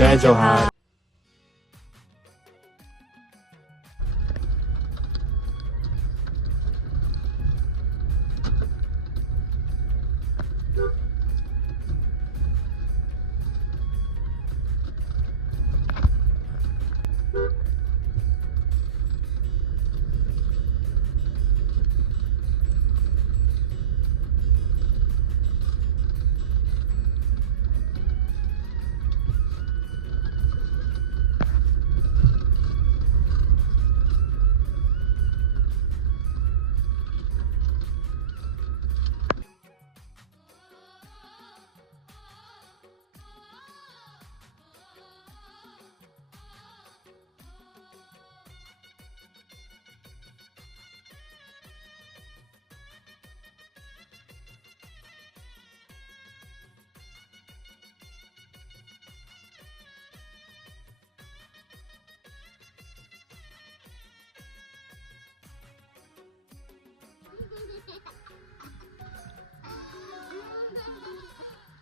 जय जोहार।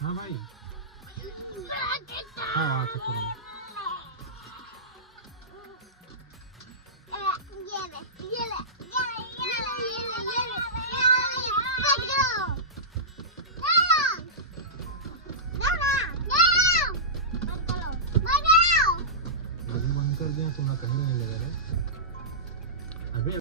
हाँ भाई, हाँ चलो बंद कर दिया, तुम्हें कहीं नहीं लगा रहा अभी।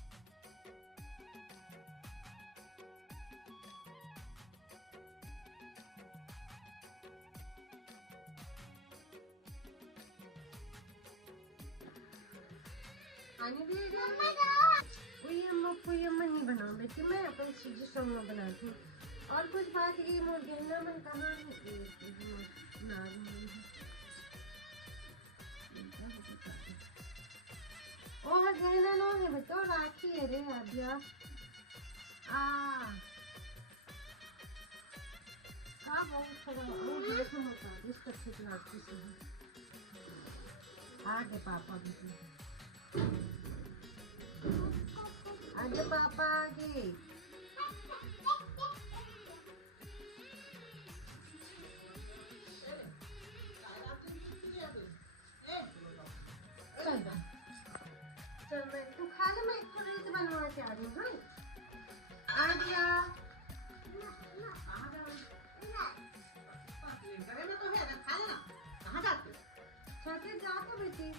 अम्मा नहीं बनाऊं बेटी, मैं अपन सूजी सोना बनाती हूँ। और कुछ बात ये मोर गहना मन कहाँ ओ गहना नो है बेटो, राखी है रे आद्या बहुत सारा देखो मत इसका ठीक लगती है। आगे पापा भी आज पापा आगे चल मैं तू खा ले, मैं एक रीत बनवा के आ रही हूँ। आ गया छाते जा तो बेटी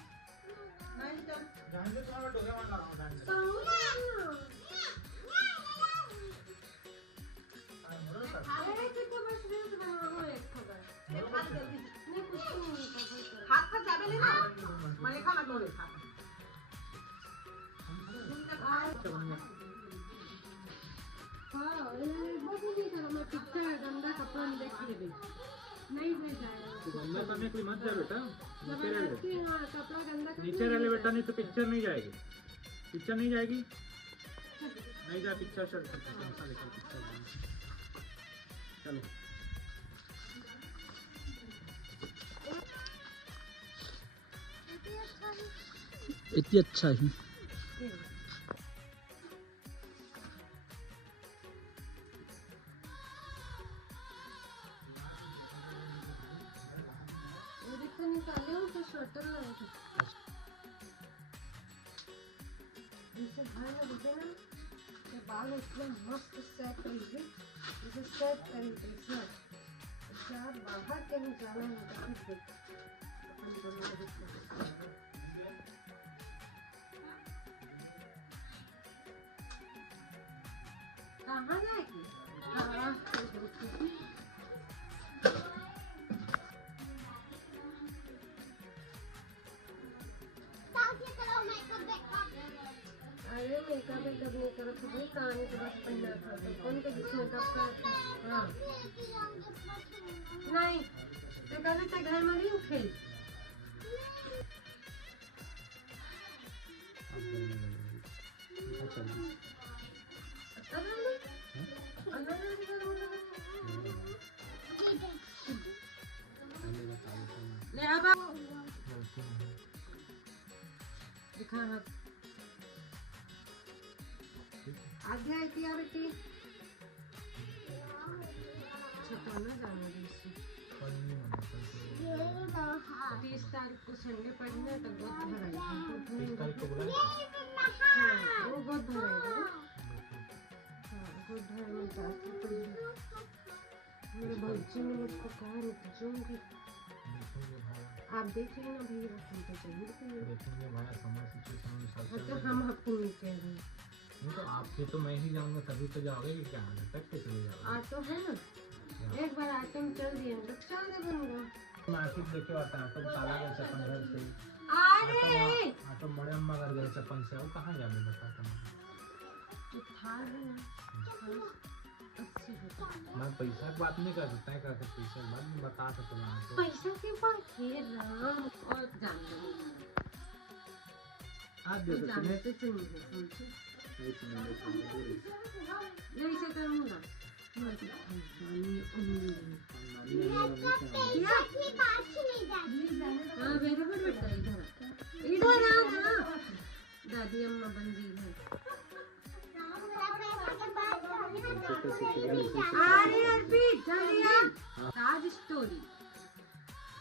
करने कोई मत जा बेटा, नीचे रह ले बेटा, नहीं तो पिक्चर नहीं जाएगी, पिक्चर नहीं जाएगी, नहीं जा पिक्चर। चलो इतनी अच्छा ही बाल इतना मस्त सेट करेंगे, इसे सेट करेंगे बाहर कहीं जाना नहीं कहाँ जाएगी। अरे मेकअप नहीं करो, खुद कहानी के बस पहना था कौन के जिस मेकअप का। हाँ नहीं तो कहते थे घर में नहीं खेल। दिखा हाथ आगे आई थी बेटी, छुपाना जाना 30 तारीख को संडे पड़ना है तो बहुत भराई है। 30 तारीख को बुलाएंगे। हाँ वो बहुत भराई है। हाँ बहुत भराई में जाती पड़ी। मेरे भौजी ने मुझको कहा नहीं तो जाऊँगी। आप देखेंगे ना भैया हम तो चाहिए देखेंगे भाई समय सिचुएशन अनुसार तो हम आपको नहीं कह रहे हैं। नहीं तो आपसे तो मैं ही जाऊंगा तभी तो जाओगे कि क्या हाल है तक के चले जाओगे। ऑटो है ना एक बार ऑटो में चल दिए तो चल दे बनगा मार्केट लेके आता है तो ताला गए अपन घर से अरे ऑटो बड़े अम्मा घर गए अपन से वो कहाँ जाने बताता मैं तो था ना 80 रुपये मैं पैसा की बात नहीं कर सकता है कर सकते पैसा बात में बता सकता हूँ तो पैसा के पास है राम और जान दो आप दे दो जानते तो नहीं है समझे यही से करूँगा हाँ मेरे को बेटा इधर इधर आ ना दादी अम्मा बन गई है अरे अर्पित जल्दी आ राज स्टोरी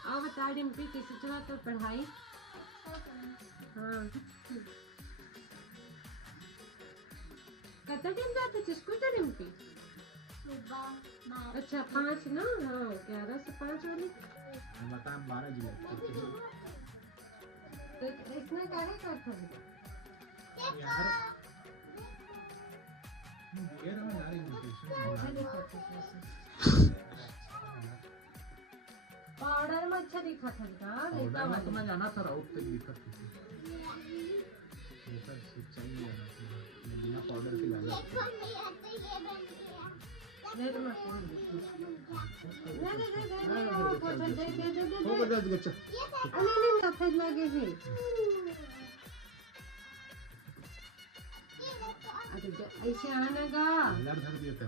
आओ बता डिम्पी कैसे चला तो पढ़ाई हाँ कता दिन जाते जिसको तो डिम्पी अच्छा 5 ना हाँ 11 से 5 वाली बता 12 जुलाई तो इसमें क्या करता है यार ये रहा यार इनविटेशन पाउडर में अच्छा दिखा था ऑर्डर में तो मैं जाना था राउट पे दिक्कत थी ये सब चाहिए जाना था मैं बिना पाउडर के जाना दे दो मत हो गया बच्चा नहीं सफेद लगे है अरे ऐसे आना का लड़ धर दिया था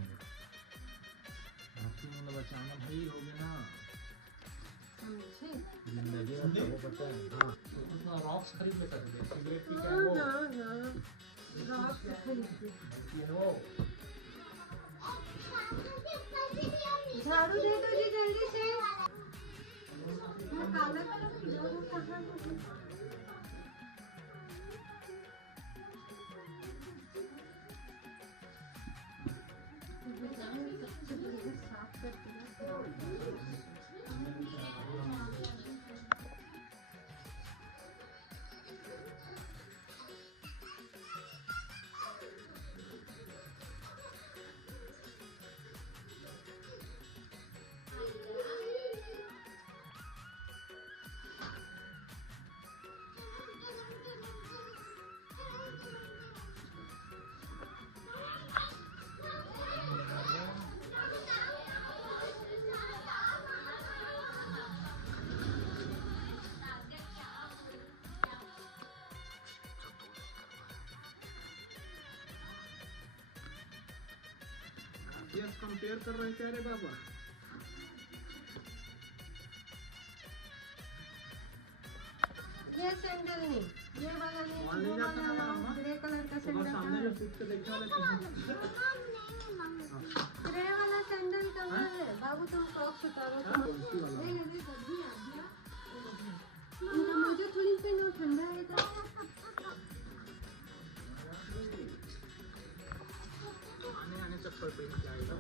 आपकी मतलब बचाना भाई हो गया ना समझे जिंदगी में वो पता है हाँ उसमें रॉक्स खरीद लेता था सिगरेट पी के वो रॉक्स खरीद वो झाड़ू दे दो जी जल्दी से मैं काला कलर की झाड़ू कहाँ सबसे बढ़िया साफ करके यस कंपेयर कर रहे हैं क्या रे बाबा ये सैंडल नहीं ये वाला नहीं वहाँ ले जाता है ना ग्रे कलर का तो सैंडल सामने जो सूट पे देखने वाले ग्रे वाला सैंडल कहाँ है बाबू तुम क्रॉक्स उतारो इनका मुझे थोड़ी पहनो ठंडा है तो आने चक्कर पे जाएगा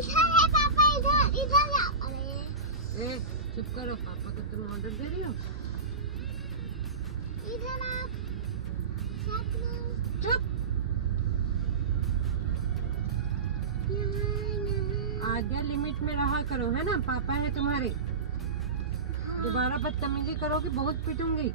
इधर है पापा इधर इधर अरे ए चुप करो पापा को तुम ऑर्डर दे रही हो इधर आप साथ में चुप आज्ञा लिमिट में रहा करो, है ना? पापा है तुम्हारे, दोबारा बदतमीजी करोगी बहुत पीटूंगी।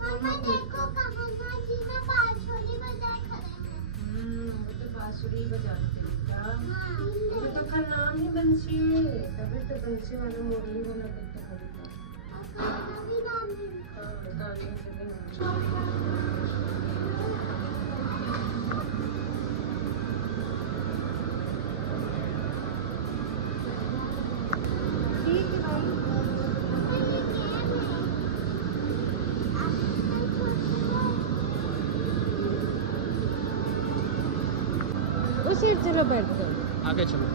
मम्मा देखो कन्हैया जी में बांसुरी बजाए खड़े हैं। वो तो बांसुरी बजाते हैं क्या? हाँ। वो तो खैर नाम ही बंसी है, तभी तो बंसी वाला मुरली वाला करते खरीदा। और गाना भी नाम है। हाँ, गाने के भी नाम। ठीक है भाई। उसी चलो बैठ जाओ। आगे चलो,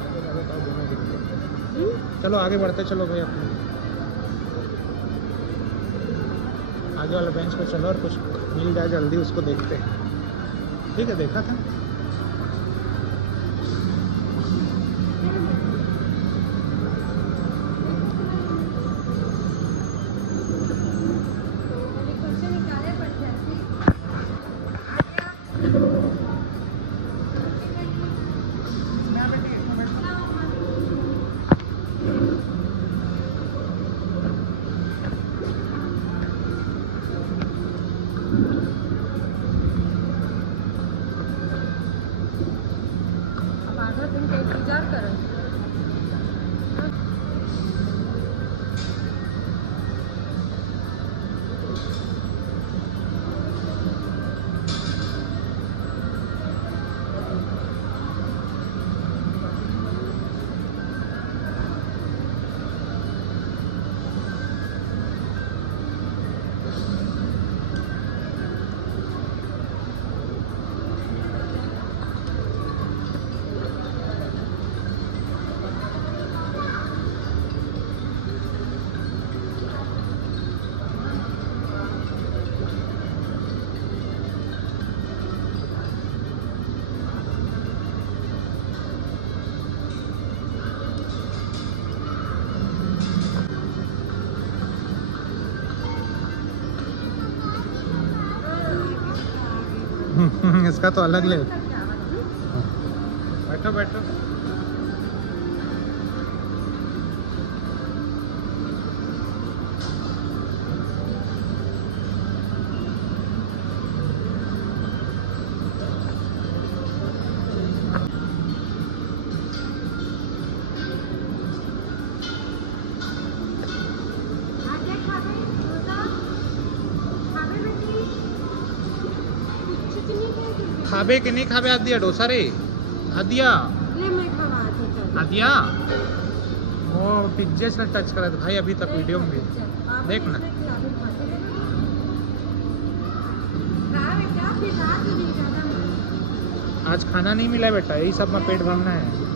आगे बताओ दोनों दिखते। चलो आगे बढ़ते चलो भाई, अपने आगे वाले बेंच पे चलो और कुछ मिल जाए जल्दी उसको देखते हैं। ठीक है, देखा था। इंतजार करो। इसका तो अलग ले। बैठो बैठो। खाबे कि नहीं खाबे? आदिया डोसा रे, आदिया ले मैं खवा देता। आदिया वो पिज्जे से टच करा था भाई अभी तक वीडियो में भी। देख ना, आज खाना नहीं मिला बेटा, यही सब में पेट भरना है।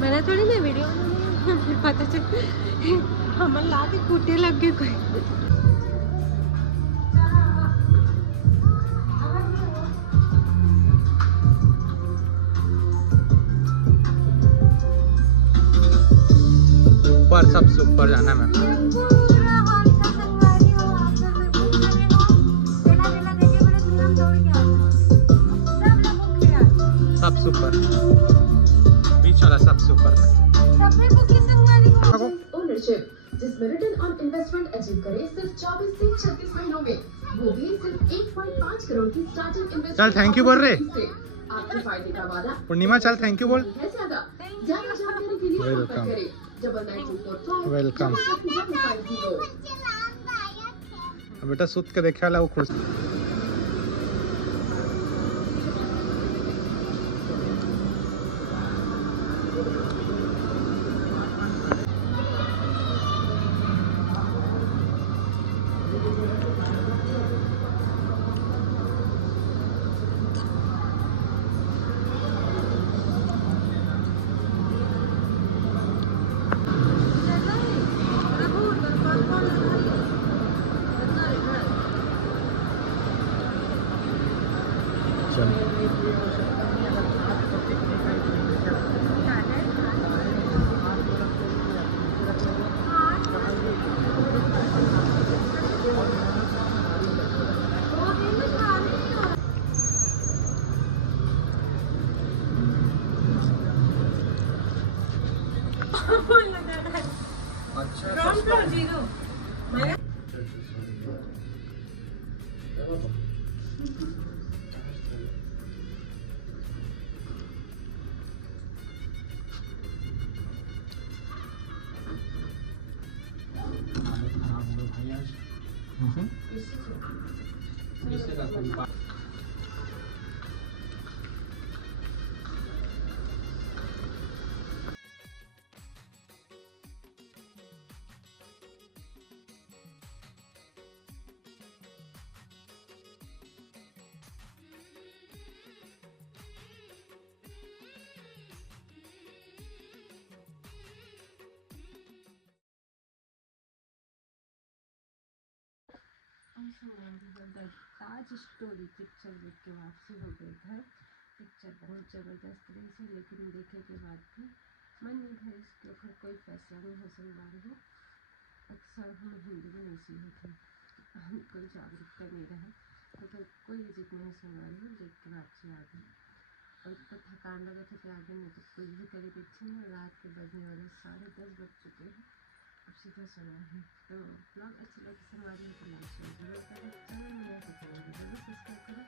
मैंने थोड़ी ना वीडियो फिर पता चल हम ला के कूटे लग गए कोई। सुपर, सब सुपर जाना है मैम। पूरा हॉल का संगवारी हो, अगर मैं बुक करे हो, बेला बेला देखे बड़े तुरंत दौड़ के आता है। सब लोग बुक किया। सब सुपर, बीच वाला सब सुपर ना। सब में बुक की संगवारी हो। ओनरशिप जिसमें रिटर्न ऑन इन्वेस्टमेंट अचीव करें सिर्फ 24 से 36 महीनों में, वो भी सिर्फ 1.5 करोड़ की स्टार्टिंग इन्वेस्टमेंट। चल थैंक यू बोल रहे आपके फायदे का वादा पूर्णिमा, चल थैंक यू बोल। है ज्यादा। ज्यादा जानकारी के लिए वेलकम। संपर्क करें डबल 9245 वेलकम। 750। मुझे लाभदायक है। बेटा सुत के देखे वाला वो खुश। ताज स्टोरी पिक्चर देख के वापसी हो गई घर। पिक्चर बहुत ज़बरदस्त रही थी, लेकिन देखे के बाद भी मन नहीं था इसके ऊपर कोई फैसला नहीं हो सकता है। अक्सर हम हिंदी में नहीं सीखे थे, हमको जागरूकता नहीं रहा, तो कोई इज्जत नहीं सुन रही हूँ। देख के वापसी आ गई और इतना थकान लगा था कि आगे में तो कुछ भी करीब इच्छा नहीं। रात के बजने वाले 10:30 बज चुके हैं, अब सीधा सुना है। तो ब्लॉग अच्छा लगे हमारे तो लाइक शेयर जरूर करें, चैनल में नया तो चैनल जरूर सब्सक्राइब करें।